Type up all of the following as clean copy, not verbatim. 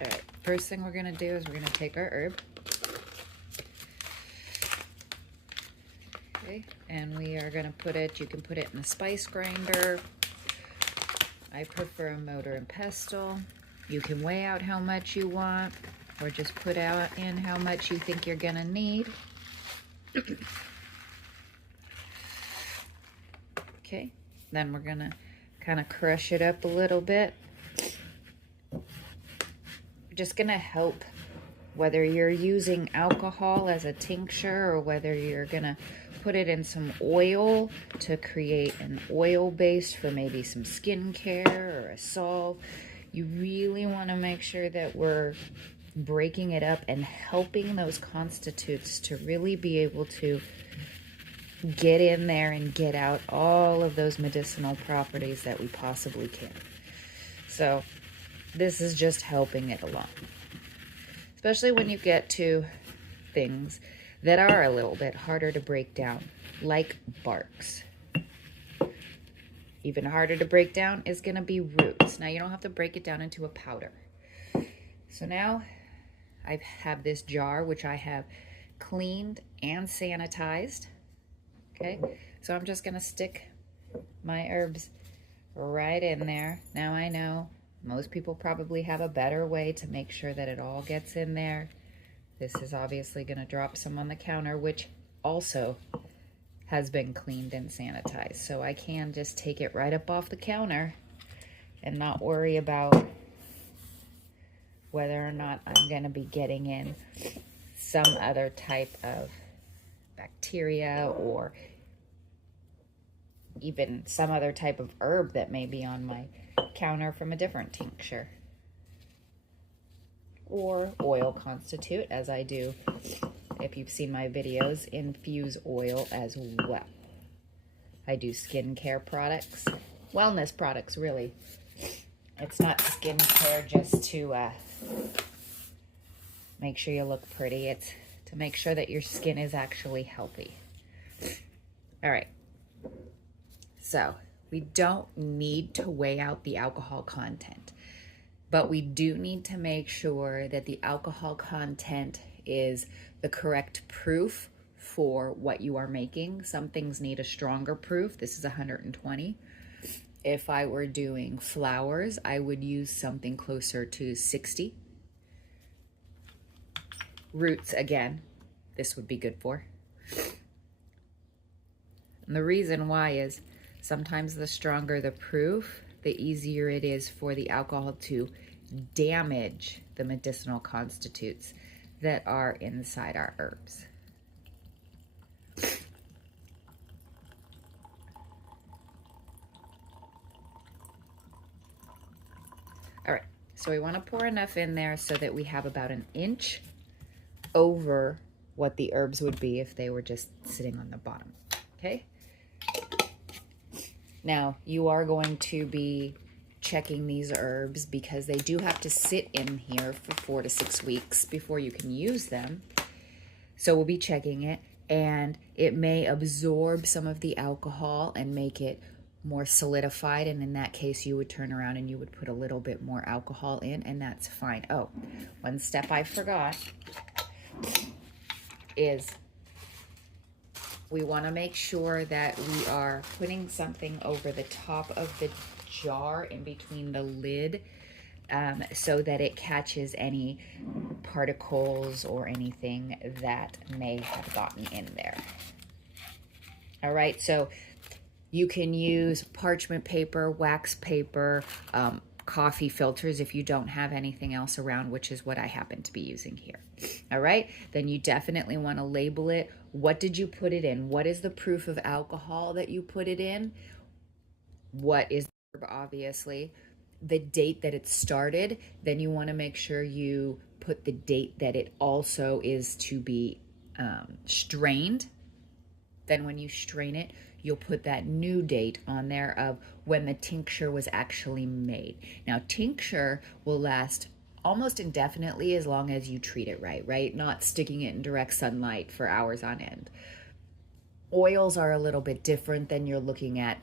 All right, first thing we're gonna do is we're gonna take our herb. Okay, and we are gonna put it, you can put it in a spice grinder. I prefer a mortar and pestle. You can weigh out how much you want, or just put out in how much you think you're gonna need. Okay, then we're gonna kind of crush it up a little bit. Just gonna help, whether you're using alcohol as a tincture or whether you're gonna put it in some oil to create an oil base for maybe some skincare or a salve. You really want to make sure that we're breaking it up and helping those constitutes to really be able to get in there and get out all of those medicinal properties that we possibly can. So this is just helping it along, especially when you get to things that are a little bit harder to break down, like barks. Even harder to break down is going to be roots. Now you don't have to break it down into a powder. So now I have this jar which I have cleaned and sanitized. Okay, so I'm just going to stick my herbs right in there. Now I know most people probably have a better way to make sure that it all gets in there. This is obviously going to drop some on the counter, which also has been cleaned and sanitized. So I can just take it right up off the counter and not worry about whether or not I'm going to be getting in some other type of bacteria or even some other type of herb that may be on my counter from a different tincture. Or oil constitute, as I do, if you've seen my videos, infuse oil as well. I do skincare products, wellness products, really. It's not skincare just to make sure you look pretty. It's to make sure that your skin is actually healthy. All right. So we don't need to weigh out the alcohol content, but we do need to make sure that the alcohol content is the correct proof for what you are making. Some things need a stronger proof. This is 120. If I were doing flowers, I would use something closer to 60. Roots, again, this would be good for. And the reason why is sometimes the stronger the proof, the easier it is for the alcohol to damage the medicinal constitutes that are inside our herbs. All right, so we want to pour enough in there so that we have about an inch over what the herbs would be if they were just sitting on the bottom, okay? Now, you are going to be checking these herbs because they do have to sit in here for 4 to 6 weeks before you can use them. So we'll be checking it, and it may absorb some of the alcohol and make it more solidified, and in that case you would turn around and you would put a little bit more alcohol in, and that's fine. Oh, one step I forgot is we want to make sure that we are putting something over the top of the jar in between the lid so that it catches any particles or anything that may have gotten in there. All right, so you can use parchment paper, wax paper, coffee filters if you don't have anything else around, which is what I happen to be using here. All right, then you definitely want to label it. What did you put it in? What is the proof of alcohol that you put it in? What is the herb, obviously? The date that it started. Then you want to make sure you put the date that it also is to be strained. Then when you strain it, you'll put that new date on there of when the tincture was actually made. Now, tincture will last almost indefinitely as long as you treat it right? Not sticking it in direct sunlight for hours on end. Oils are a little bit different. Then you're looking at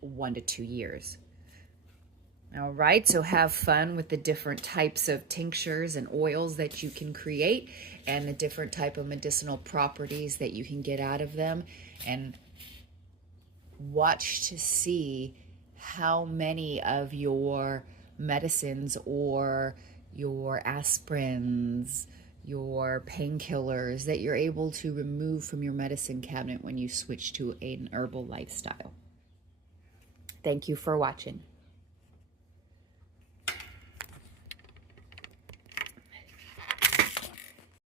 1 to 2 years. All right, so have fun with the different types of tinctures and oils that you can create and the different type of medicinal properties that you can get out of them, and watch to see how many of your medicines or your aspirins, your painkillers that you're able to remove from your medicine cabinet when you switch to an herbal lifestyle. Thank you for watching.